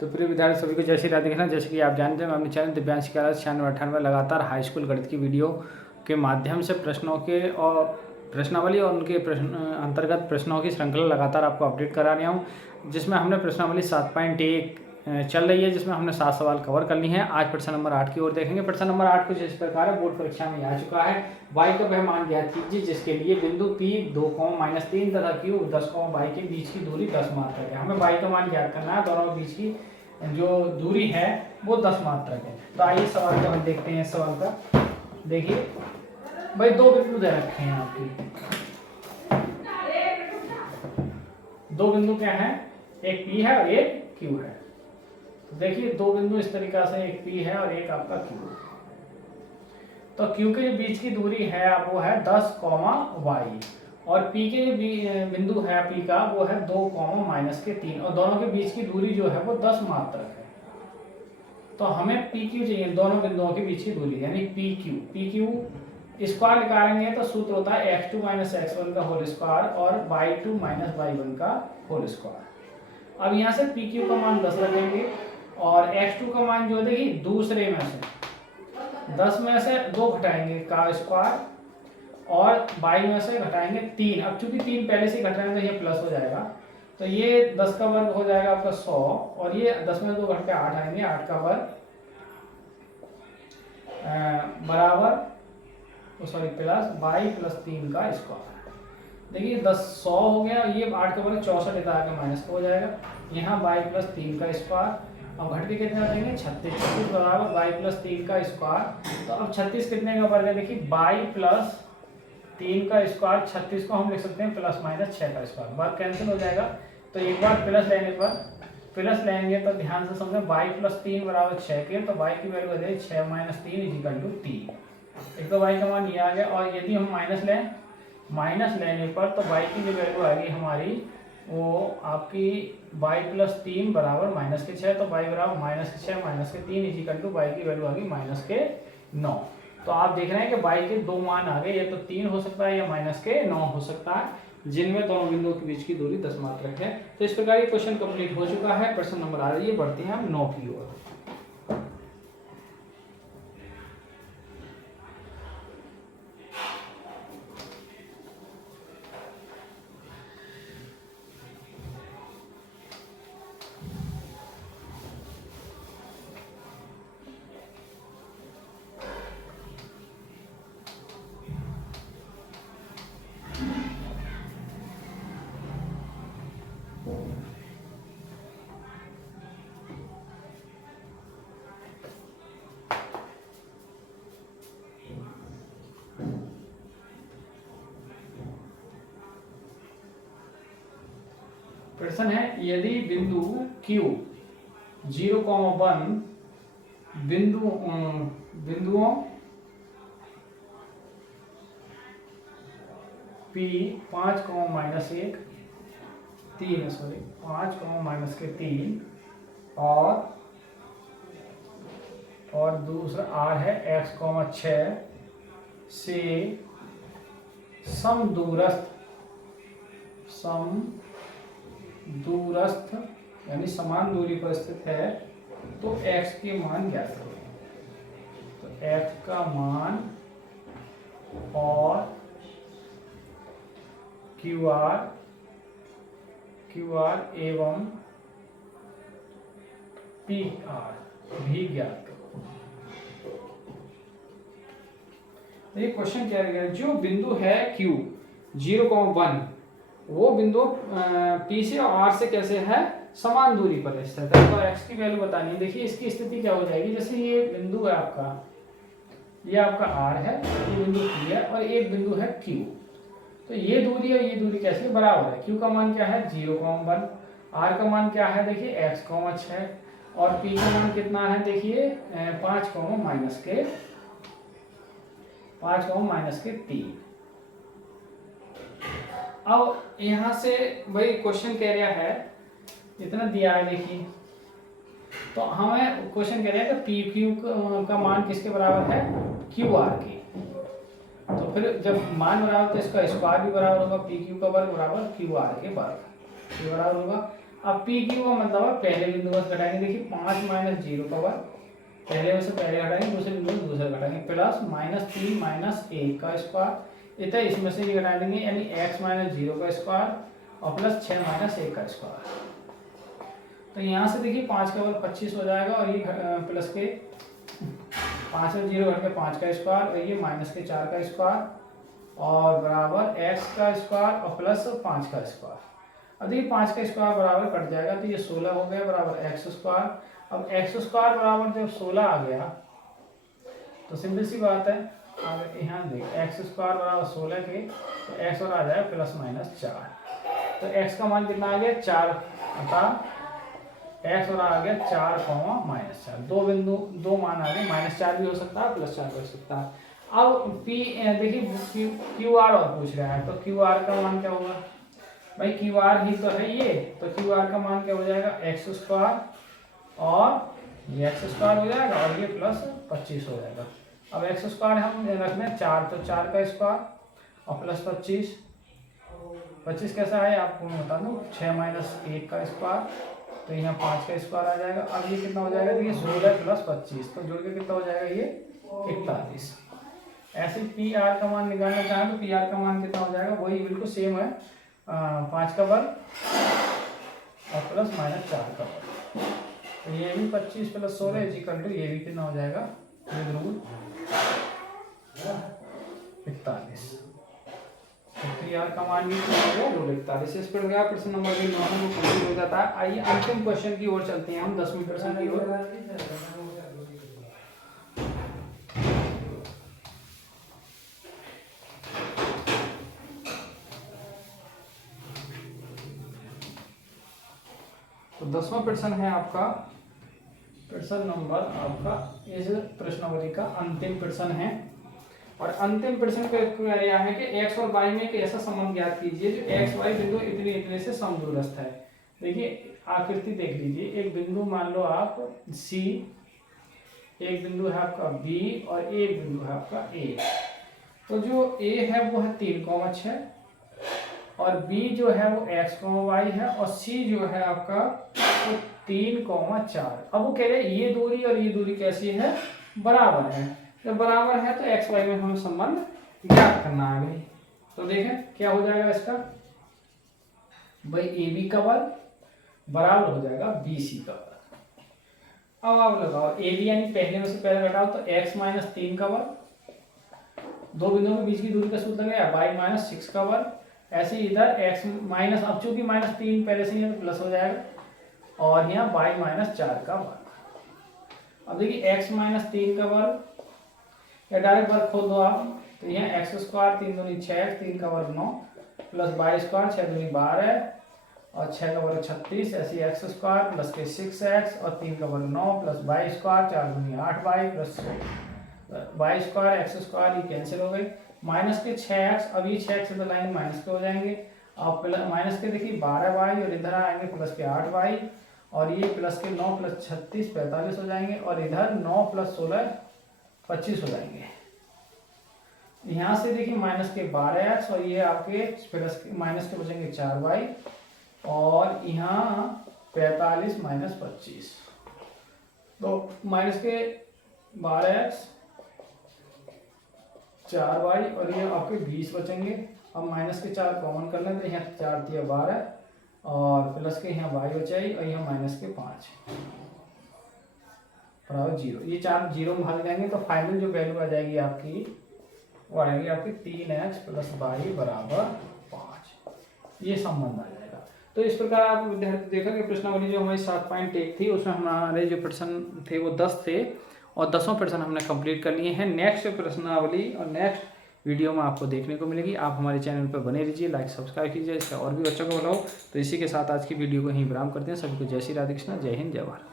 तो प्रिय विद्यार्थी सभी को जय श्री राधे कृष्ण। जैसे कि आप जानते हैं, मैं अपने चैनल दिव्यांश शिकायत 9698 लगातार हाई स्कूल गणित की वीडियो के माध्यम से प्रश्नों के और प्रश्नावली और उनके अंतर्गत प्रश्नों की श्रृंखला लगातार आपको अपडेट करा रहा हूँ, जिसमें हमने प्रश्नावली 7.1 चल रही है, जिसमें हमने 7 सवाल कवर कर लिए हैं। आज प्रश्न नंबर 8 की ओर देखेंगे। प्रश्न नंबर 8 कुछ इस प्रकार है, बोर्ड परीक्षा में आ चुका है। y का वह मान ज्ञात कीजिए जिसके लिए बिंदु P 2, -3 तथा Q 10, y के बीच की दूरी 10 मात्रक है। हमें y का मान ज्ञात करना है, दोनों के बीच की जो दूरी है वो 10 मात्रक है। तो आइए सवाल का हम देखते हैं। सवाल का देखिए भाई, दो बिंदु दे रखे हैं आपके, दो बिंदु क्या है, एक P है और एक Q है। तो देखिए दो बिंदु इस तरीका से, एक P है और एक आपका Q है। तो Q के बीच की दूरी है वो है 10, y, और P के जो बिंदु है P का वो है 2, -3, और दोनों के बीच की दूरी जो है वो 10 मात्रक है। तो हमें PQ चाहिए, दोनों बिंदुओं के बीच की दूरी यानी PQ स्क्वायर निकालेंगे तो सूत्र होता है x2 - x1 का होल स्क्वायर और y2 - y1 का होल स्क्वायर। अब यहाँ से PQ का मान 10 रखेंगे और x2 का मान जो है, देखिए दूसरे में से 10 में से 2 घटाएंगे का स्क्वायर और y में से घटाएंगे 3। अब चूंकि 3 पहले से घट रहे हैं तो ये प्लस हो जाएगा, तो ये 10 का वर्ग हो जाएगा आपका 100, और ये 10 में 2 घट के 8 आएंगे, 8 का वर्ग बराबर सॉरी प्लस y + 3 का स्क्वायर। देखिए 10 100 हो गया, ये 8 का वर्ग 64 इधर आके माइनस हो जाएगा, यहाँ y + 3 का स्क्वायर। अब घट के कितना देंगे 36, 36 बराबर y + 3 का स्क्वायर। तो अब 36 कितने का वर्ग है, देखिए y + 3 का स्क्वायर, 36 को हम लिख सकते हैं ±6 का स्क्वायर। वर्ग कैंसिल हो जाएगा, तो एक बार प्लस लेने पर प्लस लेंगे तो ध्यान से समझें, y + 3 बराबर 6 के, तो y की वैल्यू आ जाएगी 6 - 3 = 3। एक तो y का मान ये आ गया, और यदि हम माइनस लें, माइनस लेने पर तो y की जो वैल्यू आएगी हमारी वो आपकी y + 3 बराबर -6, तो y बराबर -6 - 3 = y की वैल्यू आ गई -9। तो आप देख रहे हैं कि y के दो मान आ गए, या तो 3 हो सकता है या -9 हो सकता है, जिनमें दोनों बिंदुओं के बीच की दूरी 10 मात्रक है। तो इस प्रकार ये क्वेश्चन कंप्लीट हो चुका है। प्रश्न नंबर आ रही है, बढ़ते हैं हम 9 की ओर। प्रश्न है, यदि बिंदु Q 0,1 बिंदुओं P 5, -1, 3 5, -3 और दूसरा R है x, 6 से समदूरस्थ यानी समान दूरी पर स्थित है, तो x के मान ज्ञात करें। तो x का मान और QR एवं PR भी ज्ञात करो। ये क्वेश्चन क्या है, जो बिंदु है Q 0,1 वो बिंदु P से और R से कैसे है, समान दूरी पर स्थित है। तो x की वैल्यू बतानी है। देखिए इसकी स्थिति क्या हो जाएगी, जैसे ये बिंदु है आपका, ये आपका R है, ये बिंदु P है और एक बिंदु है Q। तो ये दूरी और ये दूरी कैसे बराबर है। Q का मान क्या है 0,1, R का मान क्या है देखिए x, 6, और P का मान कितना है देखिए 5, -3। अब यहाँ से भाई क्वेश्चन कह रहा है, इतना दिया है देखिए, तो हमें क्वेश्चन कह रहा है कि PQ का मान किसके बराबर है, QR के। तो फिर जब मान बराबर तो इसका स्क्वायर भी बराबर होगा, PQ का वर्ग बराबर QR के वर्ग, ये बराबर होगा। अब पी क्यू का मतलब है पहले बिंदु बस घटाएंगे, देखिए 5 माइनस 0 का वर्ग, पहले में से पहले घटाएंगे, दूसरे बिंदु से दूसरा घटाएंगे, प्लस माइनस 3 माइनस 1 का स्क्वायर, इतना इसमें से ये घटा देंगे, यानी x माइनस 0 का स्क्वायर और प्लस 6 माइनस 1 का स्क्वायर। तो यहाँ से देखिए 5 का वर्ग 25 हो जाएगा और ये प्लस के 5 में 0 घट के 5 का स्क्वायर और ये माइनस के 4 का स्क्वायर और बराबर x का स्क्वायर और प्लस 5 का स्क्वायर। अब देखिए 5 का स्क्वायर बराबर कट जाएगा तो ये 16 हो गया बराबर x स्क्वायर। अब x स्क्वायर बराबर जब 16 आ गया तो सिंपल सी बात है, अगर यहाँ देखिए x स्क्वायर बराबर 16 के तो x और आ जाएगा प्लस माइनस 4, तो x का मान कितना आ गया 4, अर्थात x और आ गया 4 माइनस 4, दो बिंदु दो मान आ गए, माइनस 4 भी हो सकता है प्लस 4 भी हो सकता है। अब p देखिए क्यू आर और पूछ रहा है, तो क्यू आर का मान क्या होगा भाई, क्यू आर ही तो है ये, तो क्यू आर का मान क्या हो जाएगा एक्स स्क्वायर और ये एक्स स्क्वायर हो जाएगा और ये प्लस 25 हो जाएगा। अब एक्स स्क्वायर हम रखने 4, तो 4 का स्क्वायर और प्लस 25, 25 कैसा है आपको मैं बता दूँ, 6 माइनस 1 का स्क्वायर, तो यहाँ 5 का स्क्वायर आ जाएगा। अब ये कितना हो जाएगा, देखिए 16 प्लस 25, तो जोड़ के कितना हो जाएगा ये 41। ऐसे पी आर का मान निकालना चाहें तो पी आर का मान कितना हो जाएगा, वही बिल्कुल सेम है, 5 का वर्ग और प्लस माइनस 4 का वर्ग, तो ये भी 25 प्लस 16 इक्वल टू ये भी कितना हो जाएगा, ये रूट 41। पी आर का मान भी कितना हो गया, रूट 41। इस पर गया प्रश्न नंबर 9 को कंप्लीट हो जाता है। आइए अंतिम क्वेश्चन की ओर चलते हैं हम, 10वीं प्रश्न की ओर। तो 10वां प्रश्न है आपका, प्रश्न नंबर आपका इस प्रश्नावली का अंतिम प्रश्न है और अंतिम प्रश्न का यह है कि x और y में एक ऐसा संबंध ज्ञात कीजिए जो x y बिंदु इतने इतने से समदूरस्थ है। देखिए आकृति देख लीजिए, एक बिंदु मान लो आप C, एक बिंदु है आपका B और एक बिंदु है आपका A। तो जो A है वो है 3,6 और B जो है वो x, y है और C जो है आपका वो 3,4। अब वो कह रहे हैं ये दूरी और ये दूरी कैसी है, बराबर है। जब बराबर है तो x y में हमें संबंध ज्ञात करना है भाई। तो देखें क्या हो जाएगा इसका भाई, ए बी का वर्ग बराबर हो जाएगा बी सी का वर्ग। अब आप लगाओ ए बी यानी पहले में से पहले घटाओ तो x माइनस 3 का वर्ग, दो बिंदुओं के बीच की दूरी का सूत्र लगाया y माइनस 6 का वर्ग, ऐसे इधर x माइनस, अब चूंकि माइनस 3 पहले से ही है तो प्लस हो जाएगा और यहाँ y माइनस 4 का वर्ग। अब देखिए x माइनस 3 का वर्ग या डायरेक्ट वर्ग खोल दो आप, तो यहाँ एक्स स्क्वायर 3 दूनी 6, 3 का वर्ग 9 प्लस वाई स्क्वायर 6 दूनी 12 और 6 का वर्ग 36, ऐसे एक्स स्क्वायर प्लस के 6x और 3 का वर्ग 9 प्लस वाई स्क्वायर 4 दूनी 8y plus Y square X square, ये कैंसिल हो गई, माइनस के 6x, अब ये 6x इधर लाएंगे माइनस के हो जाएंगे और माइनस के देखिए 12y और इधर आएंगे प्लस के 8y और ये प्लस के 9 प्लस 36 45 हो जाएंगे और इधर 9 प्लस 16 25 हो जाएंगे। यहाँ से देखिए माइनस के 12x और ये आपके प्लस माइनस के बचेंगे 4y और यहाँ 45 माइनस 25, तो माइनस के 12x 4y और ये आपके 20 बचेंगे। अब माइनस के 4 कॉमन कर लें तो यहाँ 4 दिया 12 और प्लस के यहाँ y बचाई और यहाँ माइनस के 5 बराबर 0। ये 4 0 में भाग जाएंगे तो फाइनल जो वैल्यू आ जाएगी आपकी वो आएगी आपकी 3x प्लस y बराबर 5। ये संबंध आ जाएगा। तो इस प्रकार आप विद्यार्थी देखा कि प्रश्नावली जो हमारी 7.1 थी उसमें हमारे जो प्रश्न थे वो 10 थे और 10वां प्रश्न हमने कंप्लीट कर लिए हैं। नेक्स्ट प्रश्नावली और नेक्स्ट वीडियो में आपको देखने को मिलेगी। आप हमारे चैनल पर बने रहिए, लाइक सब्सक्राइब कीजिए, इसका और भी बच्चों को बताओ। तो इसी के साथ आज की वीडियो को यहीं विराम करते हैं। सभी को जय श्री राधे कृष्ण, जय हिंद, जय भारत।